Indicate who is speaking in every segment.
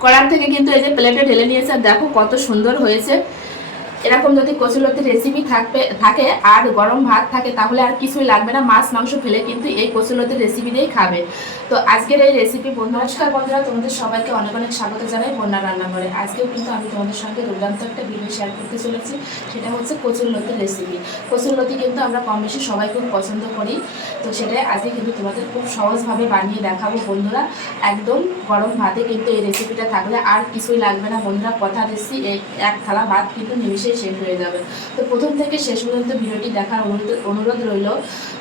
Speaker 1: কড়ার থেকে কিন্তু এই যে প্লেটে ঢেলে নিয়েছে দেখো কত সুন্দর হয়েছে। এরকম যদি কচুলতির রেসিপি থাকবে, থাকে আর গরম ভাত থাকে, তাহলে আর কিছুই লাগবে না। মাছ, মাংস ফেলে কিন্তু এই কচুলতির রেসিপি দিয়েই খাবে। তো আজকের এই রেসিপি বন্ধু নমস্কার বন্ধুরা, তোমাদের সবাইকে অনেক অনেক স্বাগত জানাই বন্যা রান্নাঘরে। আজকেও কিন্তু আমি তোমাদের সঙ্গে দুর্দান্ত একটা ভিডিও শেয়ার করতে চলেছি। সেটা হচ্ছে কচুরলতির রেসিপি কচুরলতি কিন্তু আমরা কম বেশি সবাই খুব পছন্দ করি। তো সেটাই আজকে কিন্তু তোমাদের খুব সহজভাবে বানিয়ে দেখাবো বন্ধুরা। একদম গরম ভাতে কিন্তু এই রেসিপিটা থাকলে আর কিছুই লাগবে না বন্ধুরা। কথা দিচ্ছি এক থালা ভাত কিন্তু নিমিশেই শেষ হয়ে যাবে। তো প্রথম থেকে শেষ পর্যন্ত ভিডিওটি দেখার অনুরোধ অনুরোধ রইল।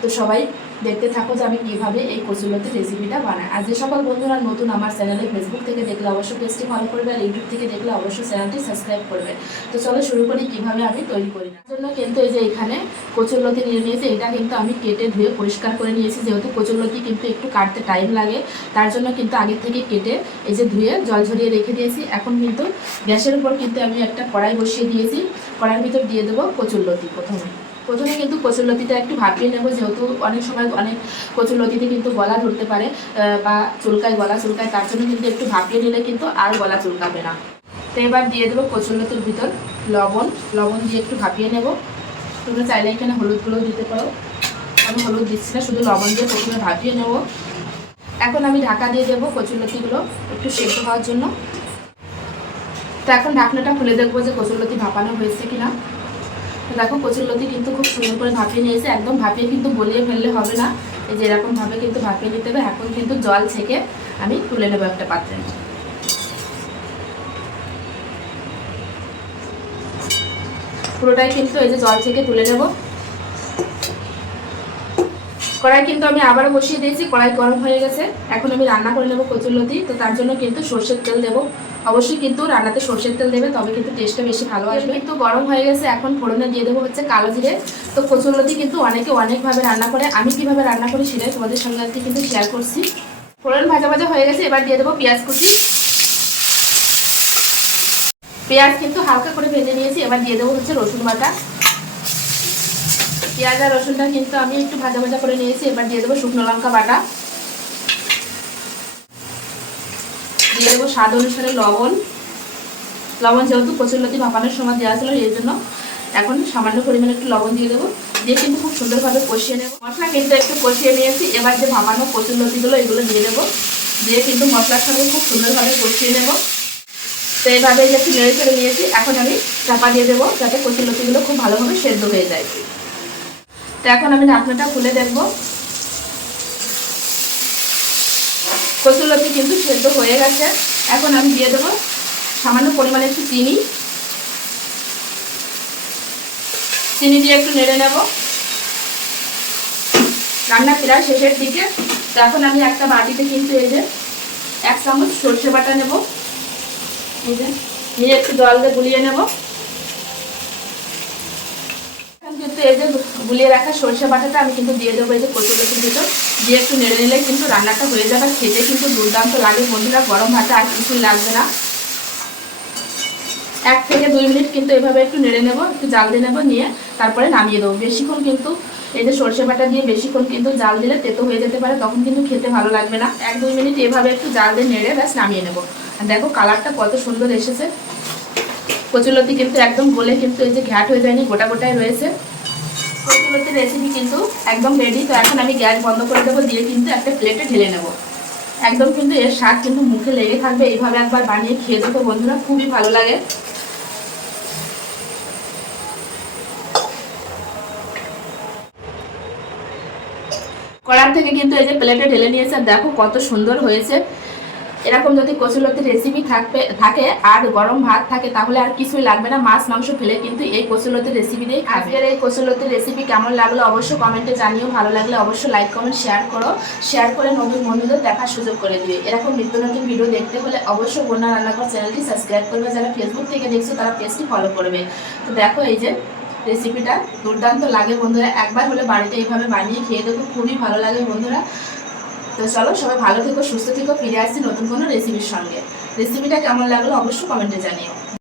Speaker 1: তো সবাই দেখতে থাকো যে আমি কীভাবে এই কচুলতির রেসিপিটা বানাই। আর যে সকল বন্ধুরা নতুন আমার চ্যানেলে ফেসবুক থেকে দেখলে অবশ্যই পেজটি ফলো করবে আর ইউটিউব থেকে দেখলে অবশ্যই চ্যানেলটি সাবস্ক্রাইব করবে। তো চলো শুরু করি কীভাবে আমি তৈরি করি। তার জন্য কিন্তু এই যে এখানে কচুরলতি নিয়ে নিয়েছি, এটা কিন্তু আমি কেটে ধুয়ে পরিষ্কার করে নিয়েছি। যেহেতু কচুরলতি কিন্তু একটু কাটতে টাইম লাগে, তার জন্য কিন্তু আগে থেকে কেটে এই যে ধুয়ে জল ঝরিয়ে রেখে দিয়েছি। এখন কিন্তু গ্যাসের উপর কিন্তু আমি একটা কড়াই বসিয়ে দিয়েছি। কড়াইয়ের ভিতর দিয়ে দেবো কচুরলতি প্রথমে। প্রথমে কিন্তু কচুরলতিটা একটু ভাবিয়ে নেব, যেহেতু অনেক সময় অনেক কচুরলতিতে কিন্তু গলা ধরতে পারে বা চুলকায় গলা চুলকায়, তার জন্য কিন্তু একটু ভাবিয়ে নিলে কিন্তু আর গলা চুলকাবে না। তো এবার দিয়ে দেবো কচুরলতির ভিতর লবণ লবণ দিয়ে একটু ভাপিয়ে নেব। তোমরা চাইলে এখানে হলুদগুলোও দিতে পারো। আমি হলুদ দিচ্ছি না, শুধু লবণ দিয়ে প্রথমে ভাপিয়ে নেব। এখন আমি ঢাকা দিয়ে দেবো কচুরলতিগুলো একটু সেদ্ধ হওয়ার জন্য। তো এখন ঢাকনাটা খুলে দেখব যে কচুরলতি ভাপানো হয়েছে কিনা। তো কচুর লতি কিন্তু খুব সুন্দর করে ভাপিয়ে নিয়েছে। একদম ভাপিয়ে কিন্তু বলিয়ে ফেললে হবে না। এই যে এরকমভাবে কিন্তু ভাপিয়ে নিতে হবে। এখন কিন্তু জল ছেঁকে আমি তুলে নেব একটা পাত্রে। পুরোটাই কিন্তু এই যে জল ছেঁকে তুলে নেব। কড়াই কিন্তু আমি আবারও বসিয়ে দিয়েছি কড়াই গরম হয়ে গেছে। এখন আমি রান্না করে নেব কচুরলতি তো তার জন্য কিন্তু সর্ষের তেল দেবো। অবশ্যই কিন্তু রান্নাতে সর্ষের তেল দেবে তবে কিন্তু টেস্টটা বেশি ভালো আসবে। কিন্তু গরম হয়ে গেছে এখন ফোড়নে দিয়ে দেবো হচ্ছে কালো জিরে। তো কচুরলতি কিন্তু অনেকে অনেকভাবে রান্না করে আমি কীভাবে রান্না করি সেটাই তোমাদের সঙ্গে আজকে কিন্তু শেয়ার করছি। ফোড়ন ভাজা ভাজা হয়ে গেছে এবার দিয়ে দেবো পেঁয়াজ কুচি। পেঁয়াজ কিন্তু হালকা করে ভেজে নিয়েছি এবার দিয়ে দেবো হচ্ছে রসুন বাটা। পেঁয়াজ আর রসুনটা কিন্তু আমি একটু ভাজা ভাজা করে নিয়েছি। এবার দিয়ে দেবো শুকনো লঙ্কা বাটা। দিয়ে দেবো স্বাদ অনুসারে লবণ। লবণ যেহেতু কচুরলতি ভাপানোর সময় দেওয়া ছিল এই জন্য এখন সামান্য পরিমাণে একটু লবণ দিয়ে দেবো। দিয়ে কিন্তু খুব সুন্দরভাবে কষিয়ে নেব। মশলা কিন্তু একটু কষিয়ে নিয়েছি। এবার যে ভাপানো কচুরলতিগুলো এগুলো দিয়ে দেবো। দিয়ে কিন্তু মশলার সঙ্গে খুব সুন্দরভাবে কষিয়ে নেব। তো এইভাবে একটু নেড়ে চেড়ে নিয়েছি। এখন আমি চাপা দিয়ে দেবো যাতে কচুরলতিগুলো খুব ভালোভাবে সেদ্ধ হয়ে যায়। তো এখন আমি ঢাকনাটা খুলে দেখব। কচুরলতি কিন্তু সেদ্ধ হয়ে গেছে। এখন আমি দিয়ে দেবো সামান্য পরিমাণে একটু চিনি। চিনি দিয়ে একটু নেড়ে নেব। রান্না প্রায় শেষের দিকে। তো এখন আমি একটা বাটিতে কিন্তু এই যে এক চামচ সর্ষে বাটা নেব। এই যে, নিয়ে একটু জল দিয়ে গুলিয়ে নেব এখন কিন্তু এই যে গুলিয়ে রাখা সর্ষে বাটাটা আমি কিন্তু দিয়ে দেবো এই যে কচুরলতির ভিতর দিয়ে একটু নেড়ে নিলে কিন্তু রান্নাটা হয়ে যাবে। খেতে কিন্তু দুর্দান্ত লাগে বন্ধুরা, গরম ভাতে আর কিছুই লাগবে না। এক থেকে দুই মিনিট কিন্তু এভাবে একটু নেড়ে নেব, একটু জাল দিয়ে নেব, নিয়ে তারপরে নামিয়ে দেবো। বেশিক্ষণ কিন্তু এই যে সর্ষে বাটা দিয়ে বেশিক্ষণ কিন্তু জাল দিলে তেতো হয়ে যেতে পারে, তখন কিন্তু খেতে ভালো লাগবে না। এক দুই মিনিট এভাবে একটু জাল দিয়ে নেড়ে ব্যাস নামিয়ে নেব। আর দেখো কালারটা কত সুন্দর এসেছে। কচুলতি কিন্তু একদম গলে কিন্তু এই যে ঘ্যাট হয়ে যায়নি, গোটা গোটায় রয়েছে। কচুলতির রেসিপি কিন্তু একদম রেডি তো এখন আমি গ্যাস বন্ধ করে দেবো, দিয়ে কিন্তু একটা প্লেটে ঢেলে নেব। একদম কিন্তু এর স্বাদ কিন্তু মুখে লেগে থাকবে। এইভাবে একবার বানিয়ে খেয়ে দেখো বন্ধুরা, খুবই ভালো লাগে। কড়ার থেকে কিন্তু এই যে প্লেটে ঢেলে নিয়েছে দেখো কত সুন্দর হয়েছে। এরকম যদি কচুলতির রেসিপি থাকবে, থাকে আর গরম ভাত থাকে, তাহলে আর কিছুই লাগবে না। মাছ, মাংস ফেলে কিন্তু এই কচুলতির রেসিপি দিয়েই আজকের এই কচুলতির রেসিপি কেমন লাগল অবশ্যই কমেন্টে জানিও। ভালো লাগলে অবশ্যই লাইক কমেন্ট শেয়ার করো। শেয়ার করে নতুন বন্ধুদের দেখার সুযোগ করে দিবে এরকম নিত্য নতুন ভিডিও দেখতে হলে অবশ্যই বন্যা রান্নাঘর চ্যানেলটি সাবস্ক্রাইব করবে। যারা ফেসবুক থেকে দেখছ, তারা পেজটি ফলো করবে। তো দেখো এই যে রেসিপিটা দুর্দান্ত লাগে বন্ধুরা। একবার হলে বাড়িতে এইভাবে বানিয়ে খেয়ে দেখো। খুবই ভালো লাগে বন্ধুরা। তো চলো, সবাই ভালো থেকো, সুস্থ থেকো, ফিরে আসছি নতুন কোনো রেসিপির সঙ্গে। রেসিপিটা কেমন লাগল অবশ্যই কমেন্টে জানিও।